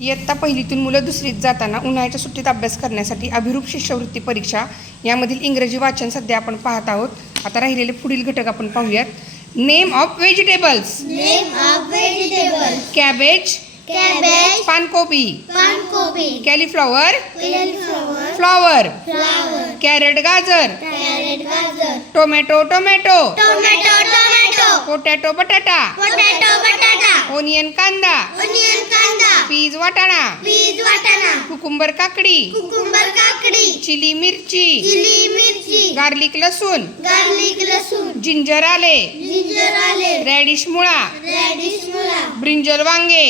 इयत्ता पहिलीतून मुलं दुसरीत जाताना उन्हाळ्याच्या सुट्टीत अभ्यास करण्यासाठी अभिरूप शिष्यवृत्ती परीक्षा यामधील इंग्रजी वाचन सध्या आपण पाहत आहोत. आता राहिलेले पुढील घटक आपण पाहूयात. Name of vegetables. कॅबेज, पानकोबी, कॅलीफ्लॉवर, फ्लॉवर, कॅरेट, गाजर, टोमॅटो, पोटॅटो, बटाटा, ओनियन, कांदा, पीज, वाटाणा, कुकुंबर, काकडी, चिली, मिरची, गार्लिक, लसूण, जिंजर, आले, रॅडिश, मुळा, ब्रिंजल, वांगे,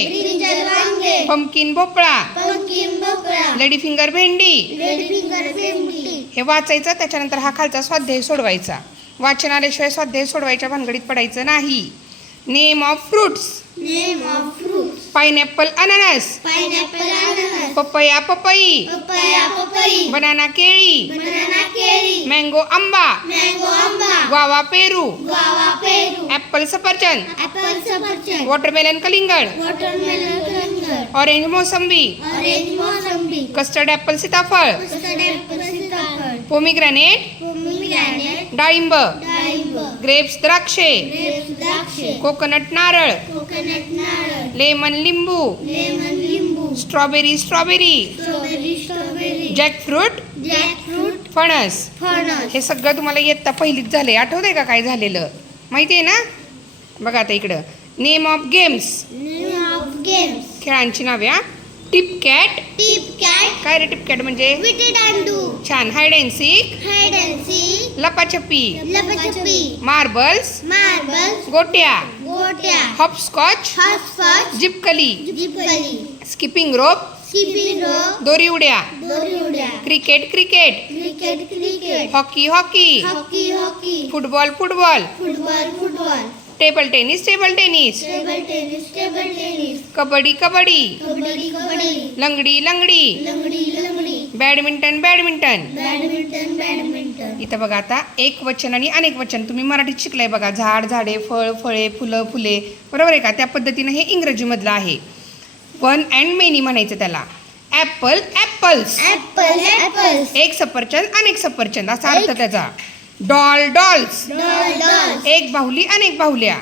पंपकिन, भोपळा, लेडी फिंगर, भेंडी. हे वाचायचं. त्याच्यानंतर हा खालचा स्वाध्याय सोडवायचा. वाचन आल्याशिवाय स्वाध्याय सोडवायच्या भानगडीत पडायचं नाही. Name of fruits. पाइनएप्पल, अननस, पपया, पपई, बनाना, केळी, मँगो, आंबा, ग्वावा, पेरू, ॲप्पल, सफरचंद, वॉटरमेलन, कलिंगड, ऑरेंज, मोसंबी, कस्टर्ड ॲप्पल, सीताफळ, पोमिग्रॅनेट, डाळिंब, ग्रेप्स, द्राक्षे, कोकोनट, नारळ, लेमन, लिंबू, स्ट्रॉबेरी, जॅकफ्रूट, फणस. हे सगळं तुम्हाला इयत्ता पहिलीत झाले. आठवतंय का काय झालेलं? माहिती आहे ना? बघा आता इकडं. Name of games. खेळांची नावे. Tip cat. काय रे टिप कॅट म्हणजे? छान. हाईड अँड सीक, लपाछपी, मार्बल्स, गोट्या, हॉपस्कॉच, जिपकली, स्किपिंग रोप, दोरी उड्या, cricket, hockey, football, table tennis, kabaddi, लंगडी, बॅडमिंटन. इथं बघा आता एक वचन आणि अनेक वचन तुम्ही मराठीत शिकलाय बघा. झाड, झाडे, फळ, फळे, फुलं, फुले. बरोबर आहे का? त्या पद्धतीनं हे इंग्रजीमधलं आहे. वन अँड मेनी म्हणायचं त्याला. Apple, apples. एक सफरचंद, अनेक सफरचंद असा अर्थ त्याचा. Doll, dolls. एक बाहुली, अनेक बाहुल्या.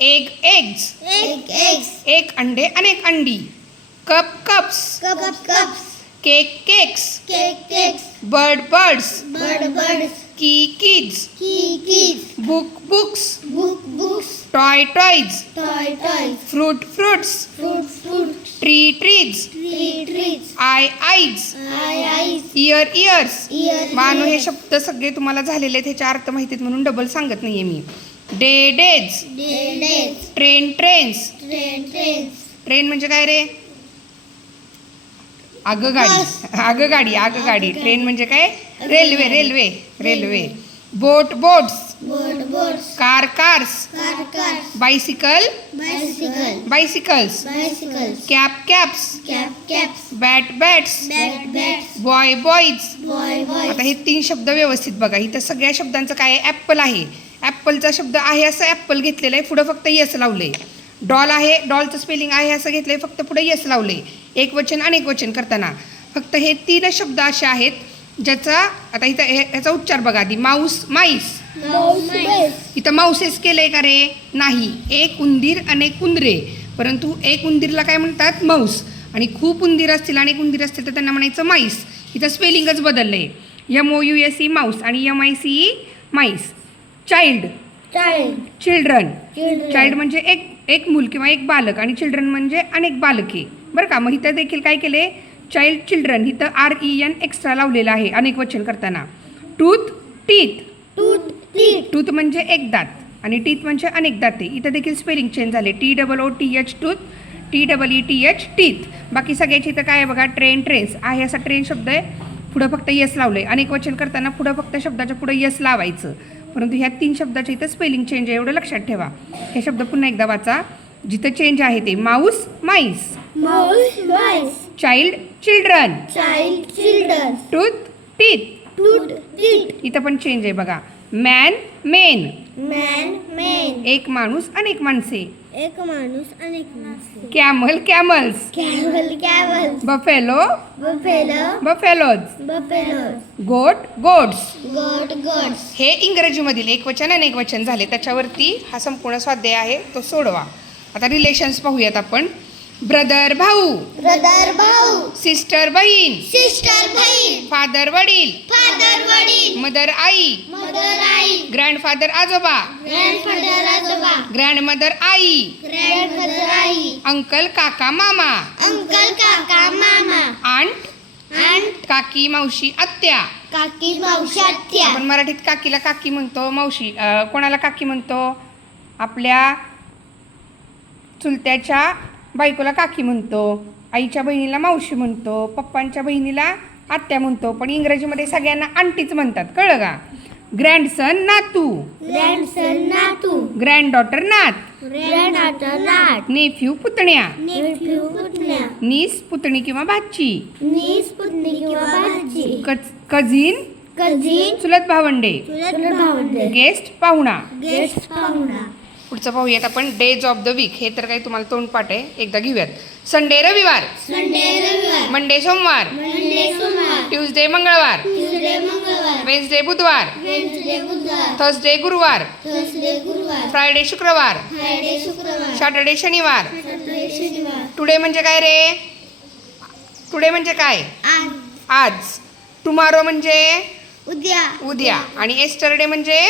Egg, eggs. एक अंडे, अनेक अंडी. Cup, cups. Cake, cakes. Bird, birds. Kid, kids. Books. Toy, toys. Fruits. Trees. Eyes. Ear, ears. मानो हे शब्द सगळे तुम्हाला झालेले आहेत. ह्याच्या अर्थ माहितीत म्हणून डबल सांगत नाहीये मी. डेज. ट्रेन्स. ट्रेन म्हणजे काय रे? आगगाडी. ट्रेन म्हणजे काय? Railway. Boats. Cars. बायसिकल्स. Caps. Bats. Boys. आता हे 3 शब्द व्यवस्थित बघा. इथं सगळ्या शब्दांचं काय आहे? ॲप्पल आहे. ॲप्पलचा शब्द आहे असं ॲप्पल घेतलेलं आहे. पुढं फक्त यस लावलंय. डॉल आहे. डॉलचं स्पेलिंग आहे असं घेतलंय. फक्त पुढे यस लावलंय. एक वचन अनेक वचन करताना फक्त हे 3 शब्द असे आहेत ज्याचा आता इथं ह्याचा उच्चार बघा आधी. माईस. इथं माऊसेस केलंय का रे? नाही. एक उंदीर, अनेक उंदरे. परंतु एक उंदीरला काय म्हणतात? माऊस. आणि खूप उंदीर असतील, अनेक उंदीर असतील तर त्यांना म्हणायचं माईस. इथं स्पेलिंगच बदललंय. MOUSE माऊस आणि MICE माईस. चिल्ड्रन. चाइल्ड म्हणजे एक मूल किंवा एक बालक आणि चिल्ड्रन म्हणजे अनेक बालके. बरं का? मग इथं देखील काय केले? Child, children. इथं REN एक्स्ट्रा लावलेला आहे अनेक वचन करताना. टीथ टूथ म्हणजे एक दात आणि टीथ म्हणजे अनेक दाते. इथं देखील स्पेलिंग चेंज झाले. TOOTH tooth, TEETH teeth. बाकी सगळ्याची इथं काय आहे बघा? ट्रेन्स आहे असा ट्रेन शब्द आहे. पुढं फक्त यस लावलंय. अनेक वचन करताना पुढं फक्त शब्दाच्या पुढं यस लावायचं. परंतु ह्या 3 शब्दाच्या इथं स्पेलिंग चेंज आहे. एवढं लक्षात ठेवा. हे शब्द पुन्हा एकदा वाचा. जिथं चेंज आहे ते Mouse, MICE. Child, children. Tooth, teeth. इथं पण चेंज आहे बघा. Man, main. एक माणूस, अनेक माणसे. Camel, camels. Buffalo buffalo, buffaloes buffaloes, गोट गोट्स goat, goats. हे इंग्रजीमधील एकवचन आणि एकवचन झाले. त्याच्यावरती हा संपूर्ण स्वाध्याय आहे, तो सोडवा. आता रिलेशन्स पाहूयात आपण. ब्रदर भाऊ, Brother, भाऊ, सिस्टर बहीण, sister, बहीण, फादर वडील, father, वडील, मदर आई, mother, आई, ग्रँडफादर आजोबा, grandfather, आजोबा, ग्रँडमदर आई, grandmother, आई, अंकल काका मामा, uncle, काका, मामा, आंट aunt, काकी मावशी आत्या. काकी, मावशी, आत्या. आपण मराठीत काकीला काकी म्हणतो, मावशी कोणाला काकी म्हणतो? आपल्या चुलत्याच्या बायकोला काकी म्हणतो, आईच्या बहिणीला मावशी म्हणतो, पप्पांच्या बहिणीला आत्या म्हणतो, पण इंग्रजीमध्ये सगळ्यांना आंटीच म्हणतात. कळलं का? ग्रँडसन नातू, Grandson, नातू, ग्रँडडॉटर नात, granddaughter, नात, नेफ्यू पुतण्या, nephew, पुतण्या, नीस पुतणी किंवा भाची, niece, पुतणी किंवा भाची, कझिन cousin, चुलत भावंडे, चुलत भावंडे, गेस्ट पाहुणा. guest, पाहुणा. पुढचं पाहूयात आपण डेज ऑफ द वीक. हे तर काही तुम्हाला तोंडपाठ आहे, एकदा घेऊयात. संडे रविवार, संडे, रविवार, मंडे सोमवार, मंडे, सोमवार, ट्यूजडे मंगळवार, ट्यूसडे, मंगळवार, वेन्सडे बुधवार, वेडनेसडे, बुधवार, थर्सडे गुरुवार, थर्सडे, गुरुवार, फ्रायडे शुक्रवार, फ्रायडे, शुक्रवार, सॅटर्डे शनिवार. सॅटर्डे, शनिवार, टुडे म्हणजे काय रे? टुडे म्हणजे काय? आज, आज. टुमारो म्हणजे उद्या, उद्या. आणि एस्टरडे म्हणजे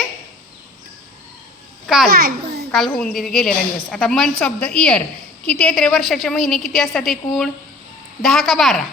काल. काल. काल होऊन गेलेला दिवस. आता मंथ्स ऑफ द इयर किती आहेत रे? वर्षाचे महिने किती असतात एकूण? 10 का 12?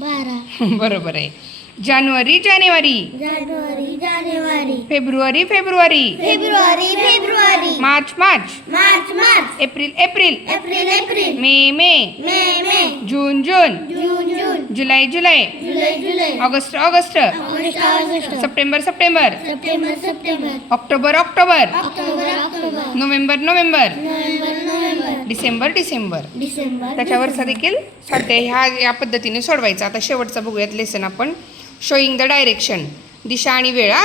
12, बरोबर आहे. जानेवारी जानेवारी, जानेवारी, जानेवारी, फेब्रुवारी फेब्रुवारी, फेब्रुवारी, फेब्रुवारी, मार्च मार्च, मार्च, मार्च, एप्रिल एप्रिल, एप्रिल, एप्रिल, मे मे, मे, मे, जून जून, जून, जून, जुलै जुलै, जुलै, जुलै, ऑगस्ट ऑगस्ट, ऑगस्ट, ऑगस्ट, सप्टेंबर सप्टेंबर, सप्टेंबर, सप्टेंबर, ऑक्टोबर ऑक्टोबर, ऑक्टोबर, ऑक्टोबर, नोव्हेंबर नोव्हेंबर, नोव्हेंबर, नोव्हेंबर, डिसेंबर डिसेंबर. डिसेंबर, त्याच्यावरचा देखील स्वाध्याय या पद्धतीने सोडवायचा. आता शेवटचा बघूयात लेसन आपण. शोईंग द डायरेक्शन, दिशा आणि वेळा.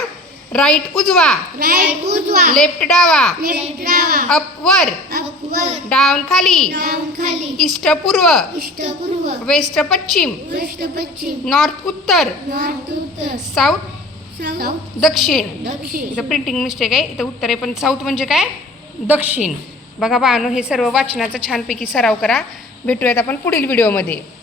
राईट उजवा, राईट, उजवा, लेफ्ट डावा, लेफ्ट, डावा, अप वर, अप, वर, डाऊन खाली, डाऊन, खाली, ईस्ट पूर्व, ईस्ट, पूर्व, वेस्ट पश्चिम, वेस्ट, पश्चिम, नॉर्थ उत्तर, नॉर्थ, उत्तर, साऊथ साऊथ, दक्षिण. दक्षिण. इथं प्रिंटिंग मिस्टेक आहे, इथं उत्तर आहे, पण साऊथ म्हणजे काय? दक्षिण. बघा बाळांनो, हे सर्व वाचनाचा छानपैकी सराव करा. भेटूयात आपण पुढील व्हिडिओमध्ये.